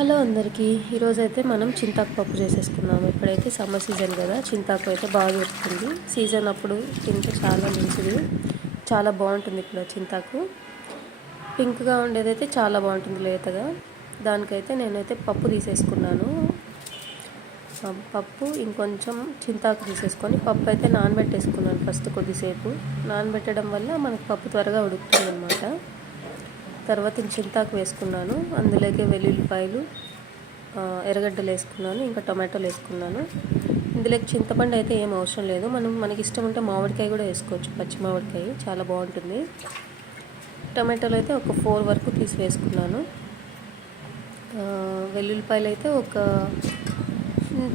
Hello అందరికీ. ఈరోజైతే మనం చింతాకు పప్పు చేసేసుకున్నాము. ఇప్పుడైతే సమ్మర్ సీజన్ కదా, చింతాకు అయితే బాగా దొరుకుతుంది. సీజన్ అప్పుడు తింటే చాలా మంచిది, చాలా బాగుంటుంది. ఇక్కడ చింతాకు పింక్గా ఉండేదైతే చాలా బాగుంటుంది లేతగా. దానికైతే నేనైతే పప్పు తీసేసుకున్నాను. పప్పు ఇంకొంచెం చింతాకు తీసేసుకొని పప్పు అయితే నానబెట్టేసుకున్నాను. ఫస్ట్ కొద్దిసేపు నానబెట్టడం వల్ల మనకు పప్పు త్వరగా ఉడుకుతుంది అన్నమాట. తర్వాత చింతాకు వేసుకున్నాను. అందులోకి వెల్లుల్లిపాయలు, ఎర్రగడ్డలు వేసుకున్నాను, ఇంకా టొమాటోలు వేసుకున్నాను. ఇందులోకి చింతపండు అయితే ఏం అవసరం లేదు. మనకి ఇష్టం ఉంటే మామిడికాయ కూడా వేసుకోవచ్చు, పచ్చి మామిడికాయ చాలా బాగుంటుంది. టొమాటోలు అయితే ఒక 4 వరకు తీసి వేసుకున్నాను. వెల్లుల్లిపాయలు అయితే ఒక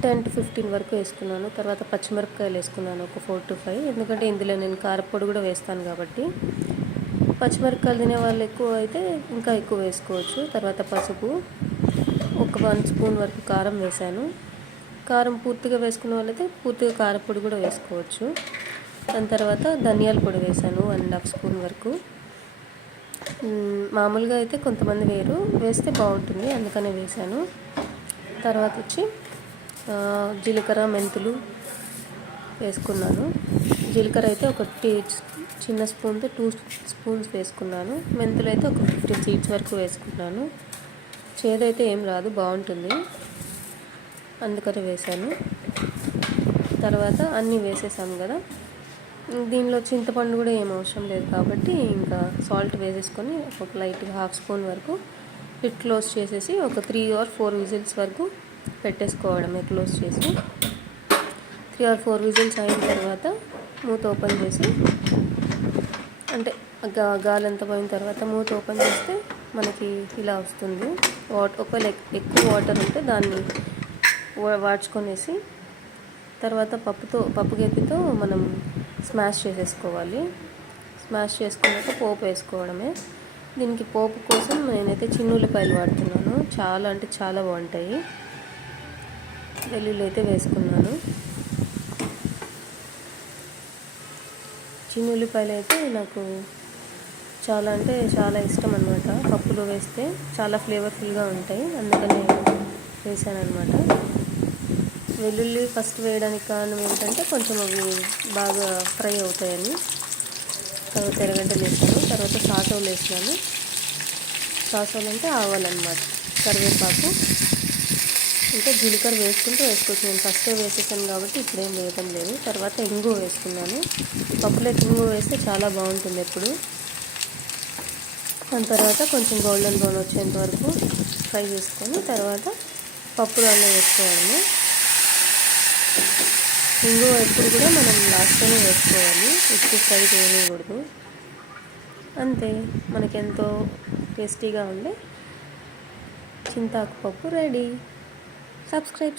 10 to 15 వరకు వేసుకున్నాను. తర్వాత పచ్చిమిరపకాయలు వేసుకున్నాను ఒక 4 to 5, ఎందుకంటే ఇందులో నేను కారపొడి కూడా వేస్తాను కాబట్టి. పచ్చిమిరపకాయలు తినే వాళ్ళు ఎక్కువ అయితే ఇంకా ఎక్కువ వేసుకోవచ్చు. తర్వాత పసుపు, ఒక 1 స్పూన్ వరకు కారం వేసాను. కారం పూర్తిగా వేసుకున్న వాళ్ళైతే పూర్తిగా కారపొడి కూడా వేసుకోవచ్చు. దాని తర్వాత ధనియాల పొడి వేసాను 1.5 స్పూన్ వరకు. మామూలుగా అయితే కొంతమంది వేస్తే బాగుంటుంది, అందుకనే వేసాను. తర్వాత వచ్చి జీలకర్ర, మెంతులు వేసుకున్నాను. జీలకర్ర అయితే ఒక చిన్న స్పూన్తో 2 స్పూన్స్ వేసుకున్నాను. మెంతులు అయితే ఒక 15 సీడ్స్ వరకు వేసుకున్నాను. చేదైతే ఏం రాదు, బాగుంటుంది, అందుకని వేసాను. తర్వాత అన్నీ వేసేసాము కదా, దీనిలో చింతపండు కూడా ఏం అవసరం లేదు కాబట్టి ఇంకా సాల్ట్ వేసేసుకొని ఒక లైట్గా 1/2 స్పూన్ వరకు లిడ్ క్లోజ్ చేసేసి ఒక 3 or 4 విజిల్స్ వరకు పెట్టేసుకోవడమే. క్లోజ్ చేసి 3 or 4 విజిల్స్ అయిన తర్వాత మూత ఓపెన్ చేసి, అంటే గాలి అంతా పోయిన తర్వాత మూత ఓపెన్ చేస్తే మనకి ఇలా వస్తుంది. ఒకవేళ ఎక్కువ వాటర్ ఉంటే దాన్ని వాడ్చుకొనేసి తర్వాత పప్పు గెత్తితో మనం స్మాష్ చేసేసుకోవాలి. స్మాష్ చేసుకున్నాక పోపు వేసుకోవడమే. దీనికి పోపు కోసం నేనైతే చిన్నుల్లిపాయలు వాడుతున్నాను, చాలా అంటే చాలా బాగుంటాయి. వెల్లుల్లి అయితే వేసుకున్నాను. చిన్నుల్లిపాయలు అయితే నాకు చాలా అంటే చాలా ఇష్టం అన్నమాట. పప్పులో వేస్తే చాలా ఫ్లేవర్ఫుల్గా ఉంటాయి, అందుకనే వేసాను అన్నమాట. వెల్లుల్లి ఫస్ట్ వేయడానికి కారణం ఏంటంటే కొంచెం అవి బాగా ఫ్రై అవుతాయని. తర్వాత ఎర్రగడ్డలు వేసాను, తర్వాత సాసోలు వేసినాను. సాసోలు అంటే ఆవాలన్నమాట, కరివేపాకు, ఇంకా జీలకర్ర వేసుకుంటూ వేసుకోవచ్చు. నేను ఫస్టే వేసేసాను కాబట్టి ఇప్పుడేం వేయడం లేదు. తర్వాత ఇంగువ వేసుకున్నాను. పప్పులో ఇంగువ వేస్తే చాలా బాగుంటుంది ఎప్పుడు. దాని తర్వాత కొంచెం గోల్డెన్ బ్రౌన్ వచ్చేంత వరకు ఫ్రై చేసుకొని తర్వాత పప్పు దానిలో వేసుకోవడము. ఇంగువ ఎప్పుడు కూడా మనం లాస్ట్లోనే వేసుకోవాలి, ఎక్కువ ఫ్రై చేయకూడదు. అంతే, మనకెంతో టేస్టీగా ఉండే చింతాకు పప్పు రెడీ. సబ్స్క్రైబ్